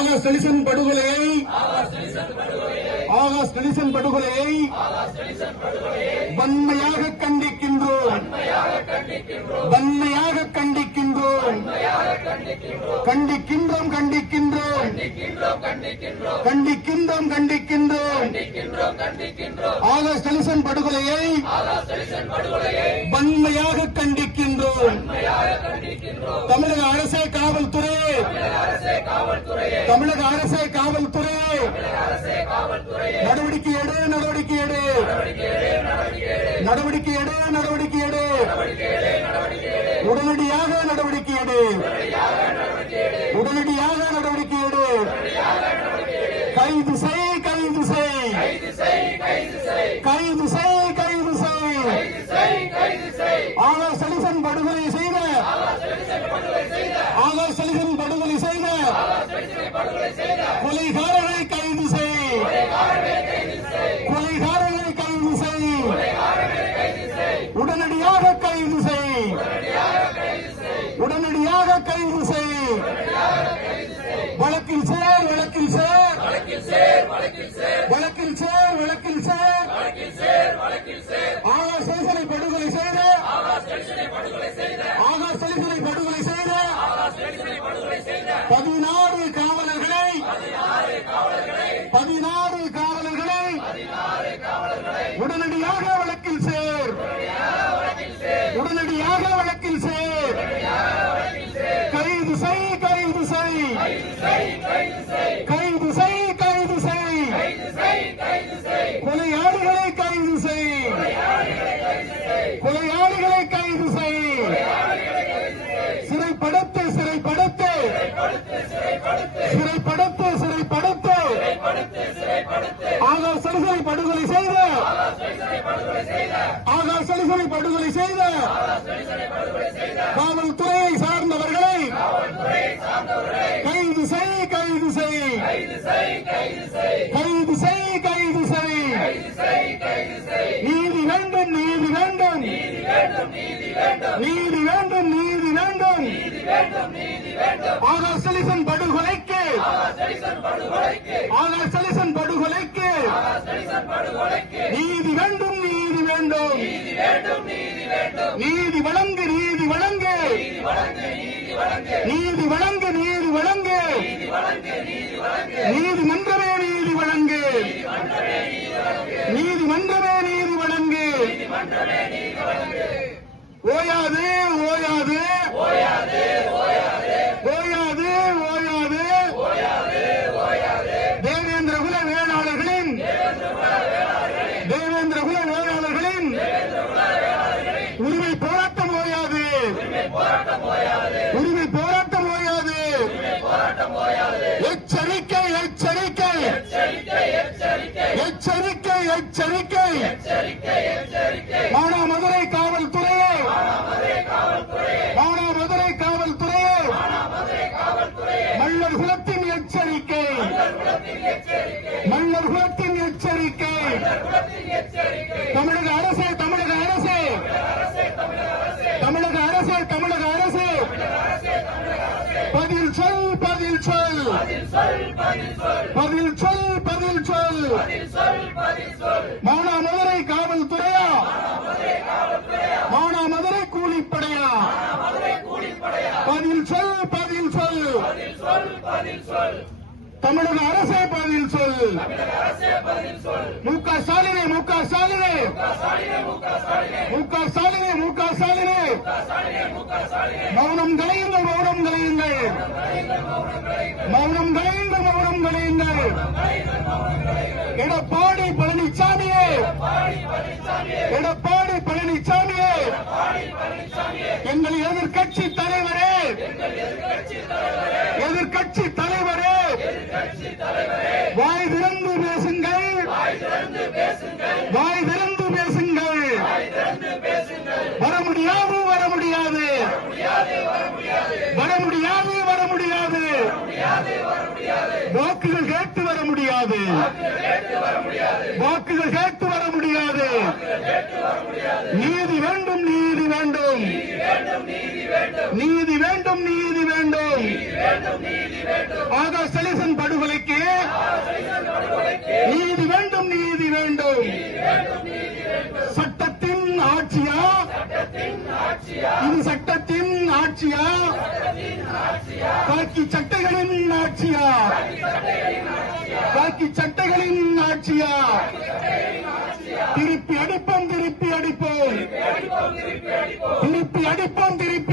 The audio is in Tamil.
ஆகாஷ் நெல்சன் படுகொலையை வன்மையாக கண்டிக்கின்றோம். ஆகாஷ் நெல்சன் படுகொலையை வன்மையாக கண்டிக்கின்றோம். தமிழக அரசே காவல்துறை, நடவடிக்கை எடு, உடனடியாக நடவடிக்கை எடு. கைது செய். ஆகாஷ் நெல்சன் படுகொலை செய்த கொலைகாரரை கைது செய். உடனடியாக கைது செய். வழக்கில் சேர். ஆகாஷ் நெல்சனை படுகொலை செய்த 16 காவலர்களை உடனடியாக வழக்கில் சேர். கைது செய். கொலையாளிகளை கைது செய். சிறைப்படுத்து. ஆகாஷ் நெல்சனை படுகொலை செய்த காவல்துறையை சார்ந்தவர்களை கைது செய். நீதி வேண்டும். ஆகாஷ் நெல்சன் படுகொலைக்கு நீதி வேண்டும். நீதி வழங்கு. நீதிமன்றமே நீதி வழங்கு. ஓயாது. தேவேந்திர குல வேளாளர்களின் உரிமை போராட்டம் ஓயாது. எச்சரிக்கை. மானாமதுரை காவல்துறையே, மல்லர் குலத்தின் எச்சரிக்கை. தமிழக அரசே பதில் சொல். மானாமதுரை காவல்துறையா, மானாமதுரை கூலிப்படையா? பதில் சொல். தமிழக அரசே பதில் சொல். முக ஸ்டாலினே மௌனம் கலையுங்கள். எடப்பாடி பழனிசாமியே, எங்கள் எதிர்கட்சி தலைவரே, வாய் திறந்து பேசுங்கள். வர முடியாது. வாக்குகள் கேட்டு வர முடியாது. நீதி வேண்டும். ஆகாஷ் சலீசன் படுகொலைக்கு நீதி வேண்டும், நீதி வேண்டும். சட்டத்தின் ஆட்சியா? இது சட்டத்தின் ஆட்சியா? காக்கி சட்டைகளின் ஆட்சியா? காக்கி சட்டைகளின் ஆட்சியா? திருப்பி அடிப்போம், திருப்பி அடிப்போம், திருப்பி அடிப்போம், திருப்பி